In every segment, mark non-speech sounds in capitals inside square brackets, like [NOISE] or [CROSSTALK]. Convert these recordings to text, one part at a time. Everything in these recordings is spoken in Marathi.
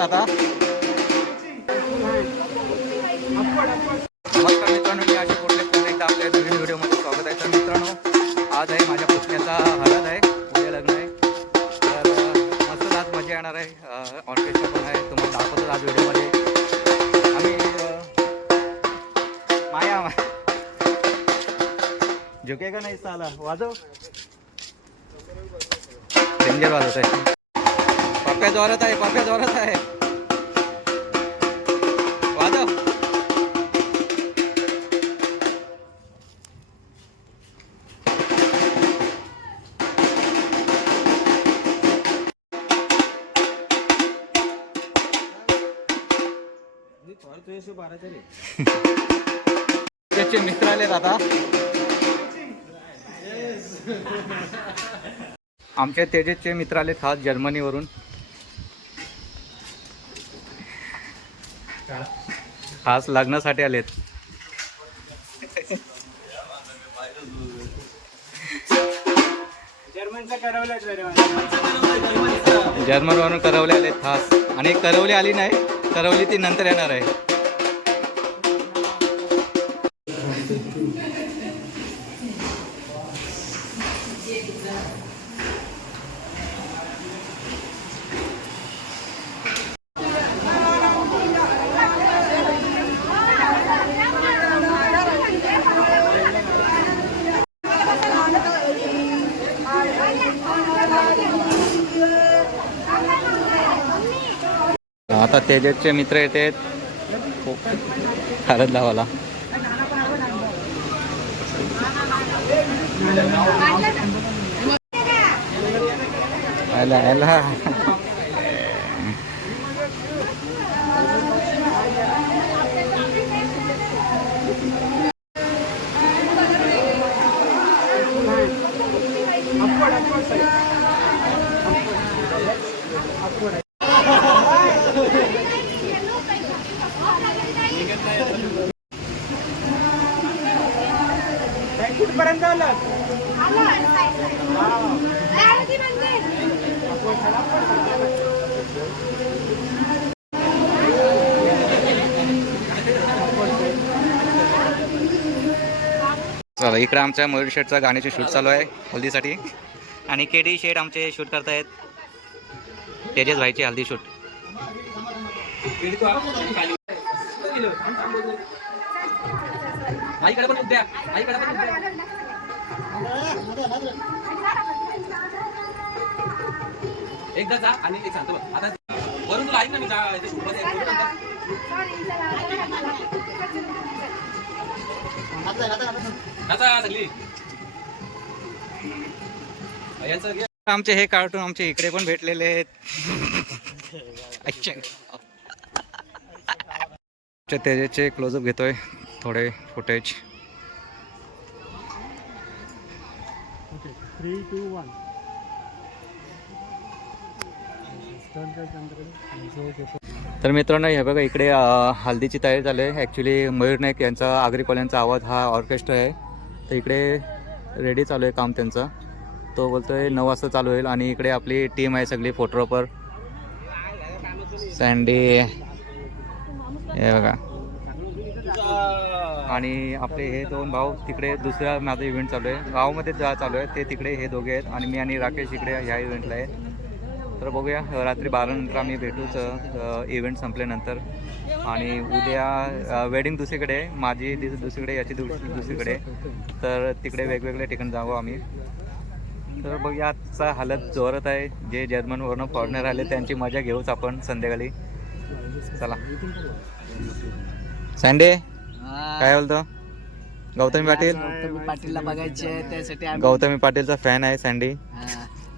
आहेत आता नमस्कार मित्रांनो मी अशी कुठले पुन्हा एकदा आपल्या नवीन व्हिडिओमध्ये स्वागत आहे. तर मित्रांनो आज आहे माझ्या पुतण्याचा हळद आहे. उद्या लग्न आहे. तर मस्त आज मजा येणार आहे. ऑर्केस्ट्रा पण आहे. तुम्हाला दाखवतो आज व्हिडिओमध्ये. आम्ही माया झुके का नाही चाला वाजव. डेंजर वाजवत आहे. पप्प्या जोरात आहे पप्प्या जोरात आहे. वाजव. त्याचे मित्र आलेत आता. आमच्या तेजसचे मित्र आले खास जर्मनीवरून. खास लग्नासाठी आलेत. जर्मनवरून करवले आलेत खास आणि करवली आली नाही करवली ती नंतर येणार आहे. आता तेजसचे मित्र येते. हळद लावाला. आला आला चला इकडं आमच्या मयूर शेटचा गाण्याचे शूट चालू आहे हल्दीसाठी. आणि के डी शेट आमचे शूट करतायत. तेजस भाईचे हल्दी शूट. एकदा जा आणि एक सांगतो आता वरून तुला ऐक ना मी जा ते मध्ये आमचे हे कार्टून आमचे इकडे पण भेटलेले आहेत. अच्छा क्लोजअप घेतोय थोडे फुटेज थ्री टू वन तर मित्रांनो हे बघा इकडे हल्दीची तयारी झाली आहे. ॲक्च्युली मयूर नाईक यांचा आगरी कॉल्यांचा आवाज हा ऑर्केस्ट्रा आहे. तर इकडे रेडी चालू आहे काम त्यांचं. तो बोलतो आहे नऊ वाजता चालू होईल आणि इकडे आपली टीम आहे सगळी फोटोग्राफर सँडी हे बघा. आणि आपले हे दोन भाऊ तिकडे दुसऱ्या माझा इव्हेंट चालू आहे. गावामध्ये जा चालू आहे. ते तिकडे हे दोघे आहेत. आणि मी आणि राकेश इकडे ह्या इव्हेंटला आहे. तर बघूया. रात्री बारानंतर आम्ही भेटूच इव्हेंट संपल्यानंतर. आणि उद्या वेडिंग दुसरीकडे आहे. माझी दिस- दुसरीकडे याची दुस- दुसरीकडे. तर तिकडे वेगवेगळ्या ठिकाणी जाऊ आम्ही. तर बघूया आजचा हालत जोरात आहे. जे जर्मनवरनं फॉरेनर आले त्यांची मजा घेऊच आपण संध्याकाळी. चला. सँडे काय बोलतो? गौतमी पाटील? गौतमी पाटीलला बघायचे आहे त्यासाठी गौतमी पाटीलचा फॅन आहे सँडी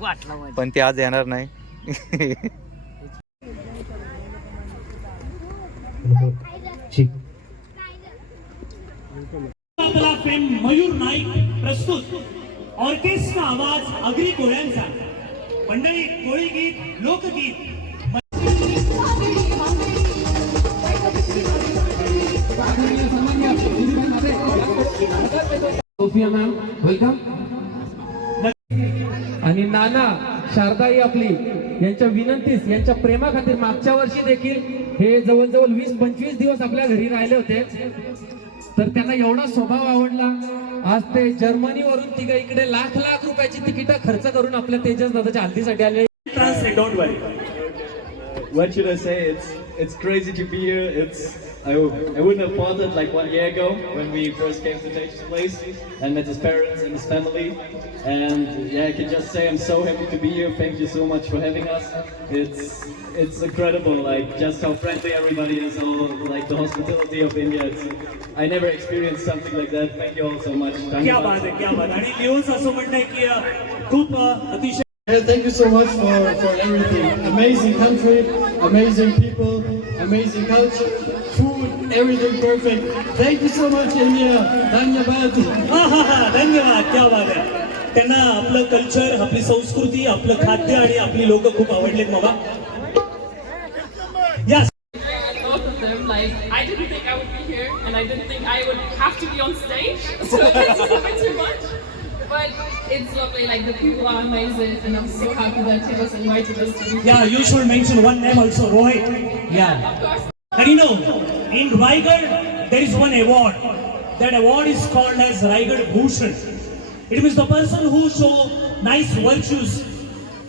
वाटला पण ती आज येणार नाही. आपला फेम मयूर नाईक प्रस्तुत. ऑर्केस्ट्रा आवाज अग्री कोळ्यांचा. मंडळी कोळी गीत लोकगीत. सोफिया मॅम वेलकम आणि नाना शारदाई आपली. यांच्या विनंतीस यांच्या प्रेमाखातीर मागच्या वर्षी देखील हे जवळजवळ वीस पंचवीस दिवस आपल्या घरी राहिले होते. तर त्यांना एवढा स्वभाव आवडला. आज ते जर्मनीवरून तिघ इकडे लाख लाख रुपयाची तिकीट खर्च करून आपल्या तेजस दादाच्या हल्दीसाठी आले. Translate, don't worry. what should I say? It's it's crazy to be here. It's I, I wouldn't have thought it like one year ago when we first came to Tage's place and met his parents and his family. And yeah, I can just say I'm so happy to be here. Thank you so much for having us. It's it's incredible, like just how friendly everybody is. All like the hospitality of India. It's, I never experienced something like that. Thank you all so much. क्या बात आहे क्या बात आहे. आणि लिओन्स असं म्हणणं आहे की अ, खूप अ, अतिशय Yeah, thank you so much for, for everything. Amazing country, amazing people, amazing culture, food, everything perfect. Thank you so much, India. Dhanyabad. हा हा हा धन्यवाद क्या बात आहे त्यांना आपलं कल्चर आपली संस्कृती आपलं खाद्य आणि आपली लोक खूप आवडलेत बाबा या both of them. Like, I didn't think I would be here, and I didn't think I would have to be on stage. [LAUGHS] So this is a bit too much. But it's lovely, like the people are amazing, and I'm so happy that he was invited us to be Yeah, you should mention one name also, Rohit. Yeah. Of course. And you know, in Raigad, there is one award. That award is called as Raigad Bhushan. It means the person who show nice virtues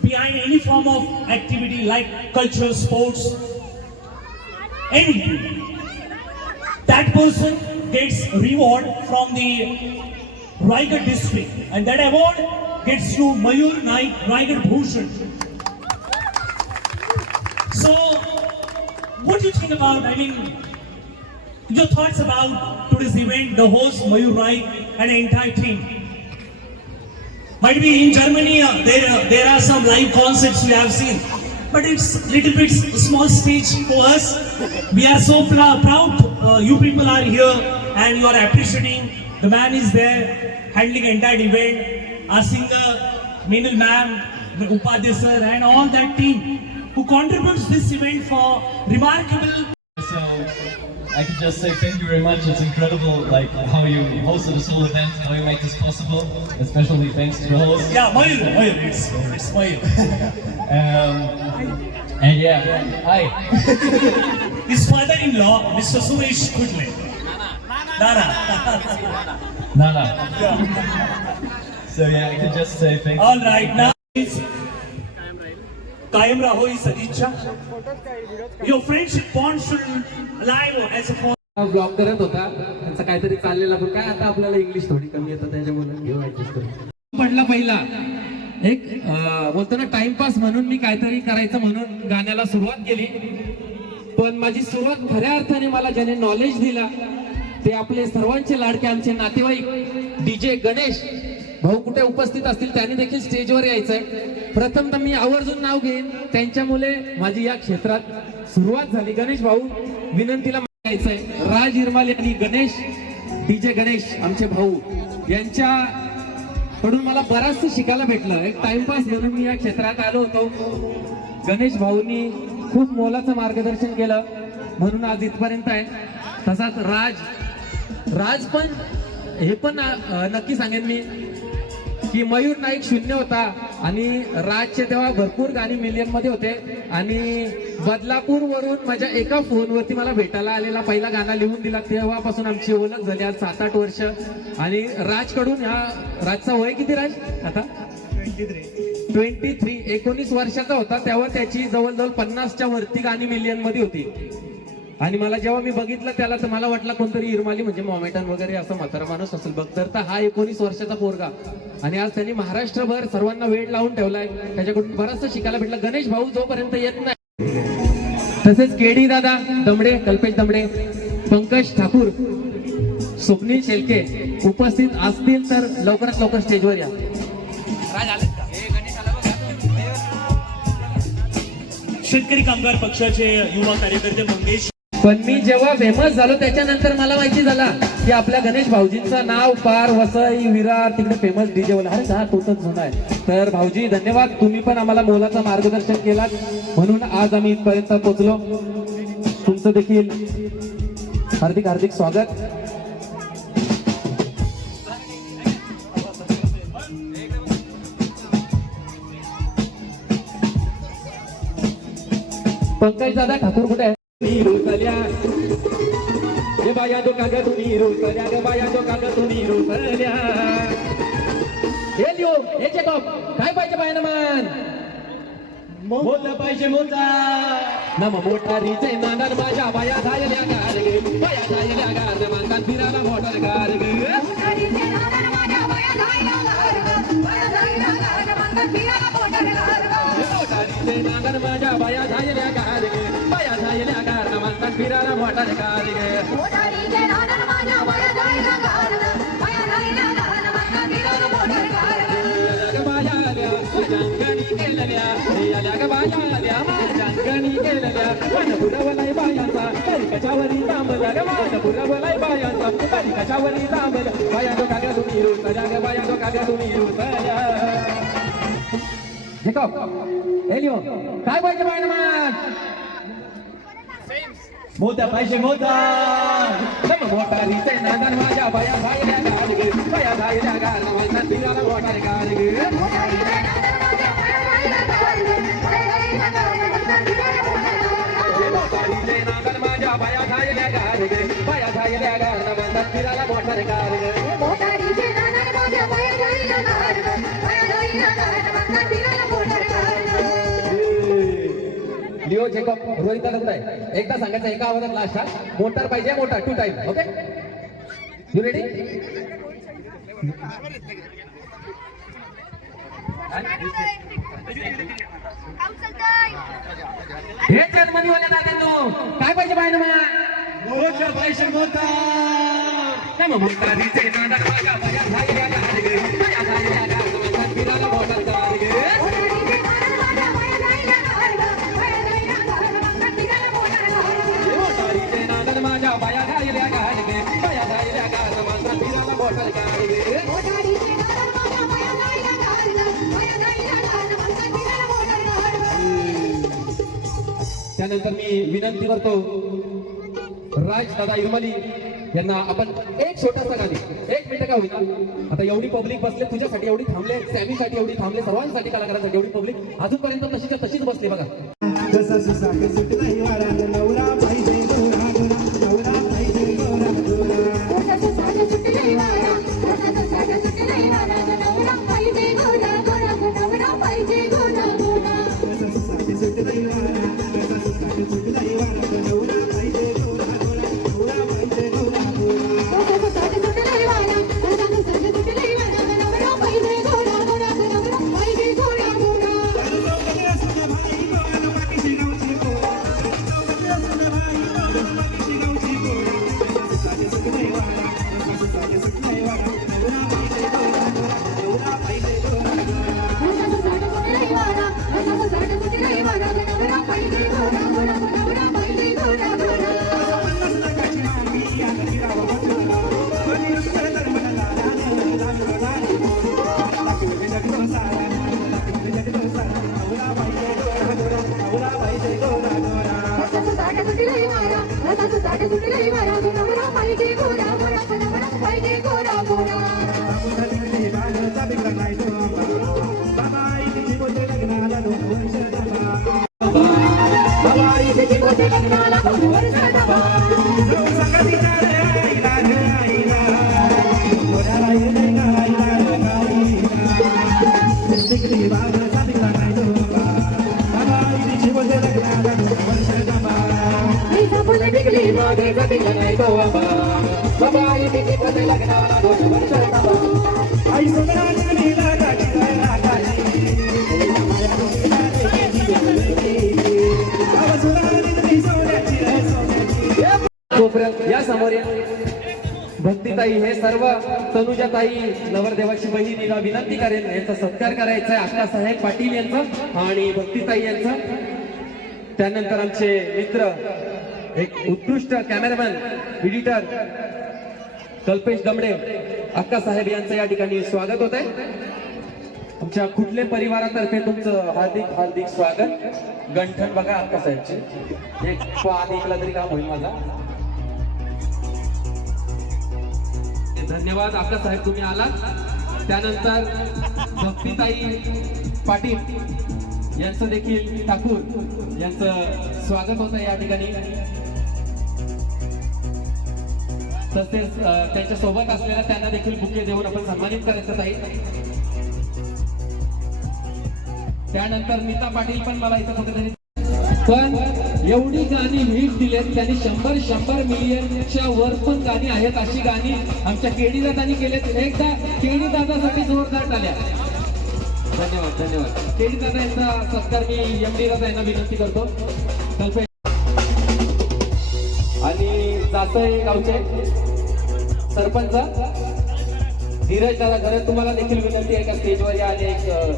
behind any form of activity like culture, sports, anything. That person gets reward from the Raigad district, and that award gets to Mayur Naik Raigad Bhushan. So, what do you think about, I mean, your thoughts about today's event, the host, Mayur Rai, and the entire team? Might be in Germany, uh, there, uh, there are some live concerts we have seen, but it's little bit small stage for us. We are so pr- proud uh, you people are here and you are appreciating. The man is there handling entire event. Our singer, Meenal ma'am, the Upadhyay sir, and all that team who contributes this event for remarkable So I can just say thank you very much. It's incredible, like how you hosted this whole event, how you made this possible. Especially thanks to the host. Yeah, Mayur, Mayur, it's, it's Mayur. [LAUGHS] Um, and yeah, hi. His father-in-law, Mr. Suresh Kudle. Nana. Nana. So yeah, I can just say thank you. All right, now is कायम राहो ही सदिच्छा Your friendship bond should alive as a phone. Blog करत होता त्यांचा काहीतरी चाललेला पण काय आता आपल्याला इंग्लिश थोडी कमी येतं त्याच्यामुळे घेऊ ऍडजस्ट पडला पहिला एक बोलतो ना टाइमपास म्हणून मी काहीतरी करायचं म्हणून गाण्याला सुरुवात केली पण माझी सुरुवात खऱ्या अर्थाने मला ज्याने नॉलेज दिला ते आपले सर्वांचे लाडके आमचे नातेवाईक डीजे गणेश भाऊ कुठे उपस्थित असतील त्यांनी देखील स्टेजवर यायचंय. प्रथम तर मी आवर्जून नाव घेईन. त्यांच्यामुळे माझी या क्षेत्रात सुरुवात झाली. गणेश भाऊ विनंतीला यायचंय. राज इरमाल यांनी गणेश डीजे गणेश आमचे भाऊ यांच्या कडून मला बराचसं शिकायला भेटलं. एक टाइमपास म्हणून मी या क्षेत्रात आलो होतो. गणेश भाऊंनी खूप मोलाचं मार्गदर्शन केलं. म्हणून आज इथपर्यंत आहे. तसाच राज राज पण हे पण नक्की सांगेन मी की मयूर नाईक शून्य होता आणि राजचे तेव्हा भरपूर गाणी मिलियनमध्ये होते. आणि बदलापूर वरून माझ्या एका फोनवरती मला भेटायला आलेला पहिला गाणं लिहून दिला तेव्हापासून आमची ओळख झाली आज सात आठ वर्ष. आणि राजकडून ह्या राजचा वय किती राज? आता? Twenty three. एकोणीस वर्षाचा होता तेव्हा त्याची जवळजवळ पन्नासच्या वरती गाणी मिलियनमध्ये होती. आणि मला जेव्हा मी बघितलं त्याला तर मला वाटलं कोणतरी इरमाली म्हणजे मॉमेटन वगैरे असं म्हातारा माणूस असेल. बघ तर हा एकोणीस वर्षाचा पोरगा. आणि आज त्यांनी महाराष्ट्रभर सर्वांना वेळ लावून ठेवलाय. त्याच्याकडून बरंचसं शिकायला भेटलं. गणेश भाऊ जोपर्यंत येत नाही. तसेच केडी दादा दमडे कल्पेश दमडे पंकज ठाकूर स्वप्नील शेलके उपस्थित असतील तर लवकरात लवकर स्टेजवर या. शेतकरी कामगार पक्षाचे युवा कार्यकर्ते मंगेश पण मी जेव्हा फेमस झालो त्याच्यानंतर मला माहिती झाला की आपल्या गणेश भाऊजींचं नाव पार वसई विरार तिकडे फेमस डीजे वाला. अरे हा तोच जुना आहे. तर भाऊजी धन्यवाद. तुम्ही पण आम्हाला मोलाचं मार्गदर्शन केलात. म्हणून आज आम्ही इथपर्यंत पोचलो तुमचं देखील हार्दिक हार्दिक स्वागत. पंकज दादा ठाकूर कुठे आहे रुसल्या हे बाया तो कागद तुम्ही रुसल्या ग बाया तो कागद तुम्ही रुसल्या हे लिओ हे चेकअप काय पाहिजे बायना मान? मोठं पाहिजे मोठा नम मोटारीचे नांदर माझ्या बाया झालेल्या गार गे बाया झालेल्या गार मानतात फिरायला मोटर गार गे मोटारीचे नांदर माझ्या बाया झालेल्या गार गे बाया झालेल्या गार मानतात फिरायला मोटर गार गे ग बाया आल्या माझ्यांकणी केलेल्या हे आल्या ग बाया आल्या माझ्यांकणी केलेल्या मन पुरवलाय बायांचा तरी कशावरी तांबला ग मान पुरवलाय बायांचा तरी कशावरी तांबला बाया जो काग्या तुम्ही रुसल्या ग बाया जो काग्या तुम्ही रुसल्या झेकॉप एलिओ काय पाहिजे बायना मान मोठा पाहिजे मोठा नम मोटारीचे नांदन माझ्या बाया झालेल्या गार गे बाया झालेल्या गार मानतात फिरायला मोटर गार गे मोटारीचे नांदन माझ्या बाया झालेल्या गार गे बाया झालेल्या गार मानतात फिरायला मोटर गार चेकअप रोहित आहे. एकदा सांगायचं एका आवाजात लास्ट हा मोटर पाहिजे motor. Two time okay you ready हे जर्मनीवाल्या दादांनो काय पाहिजे बाय ना मोठा पाहिजे मोठा मग? मोटारीचे नांदर माझ्या बाया झालेल्या गार गे बाया झालेल्या गार विनंती करतो. राज दादा इरमली यांना आपण एक छोटासा गाणी एक मिनिट का होईल आता एवढी पब्लिक बसले तुझ्यासाठी एवढी थांबले सॅमीसाठी एवढी थांबले सर्वांसाठी कलाकारांसाठी एवढी पब्लिक अजूनपर्यंत तशीच तशीच बसली बघा. తట తట తుండలై వరాదు నమరా పైకి గోరా గోరా నమరా పైకి గోరా గోరా या समोर भक्तीताई भक्तिताई हे सर्व तनुजाताई नवरदेवाची बहिणीला विनंती करेन यांचा सत्कार करायचा आहे. साहेब पाटील यांचं आणि भक्तिताई यांचा. त्यानंतर आमचे मित्र एक उत्कृष्ट कॅमेरामॅन एडिटर कल्पेश दमडे अक्कासाहेब यांचं या ठिकाणी स्वागत होत आहे तुमच्या कुठले परिवारातर्फे तुमचं हार्दिक हार्दिक स्वागत. गंठन बघा अक्कासाहेबचे एक पान ऐकला तरी काम होईल माझा. धन्यवाद अक्का साहेब तुम्ही आलात. त्यानंतर भक्तीताई पाटील यांचं देखील ठाकूर यांचं स्वागत होतं या ठिकाणी. तसेच त्यांच्यासोबत असलेल्या त्यांना देखील बुके देऊन आपण सन्मानित करायचं आहे. त्यानंतर नीता पाटील पण मला इथं कुठेतरी पण एवढी गाणी हिट दिलेत. त्यांनी शंभर शंभर मिलियनच्या वर पण गाणी आहेत अशी गाणी आमच्या केडी दादानी केलेत. एकदा केडी दादासाठी जोरदार झाल्या धन्यवाद धन्यवाद. केडी दादा यांचा सत्कार मी एम डी दादा यांना विनंती करतो. कल्पे आणि गावचे. सरपंच. धीरज दादा खरं तुम्हाला देखील विनंती आहे का? स्टेजवर या आणि एक अं,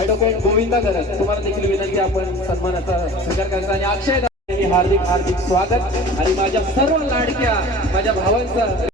ऍडव्होकेट गोविंदा गरज तुम्हाला देखील विनंती आपण सन्मानाचा स्वीकार करायचा आणि अक्षय दादा हार्दिक हार्दिक स्वागत. आणि माझ्या सर्व लाडक्या माझ्या भावांचं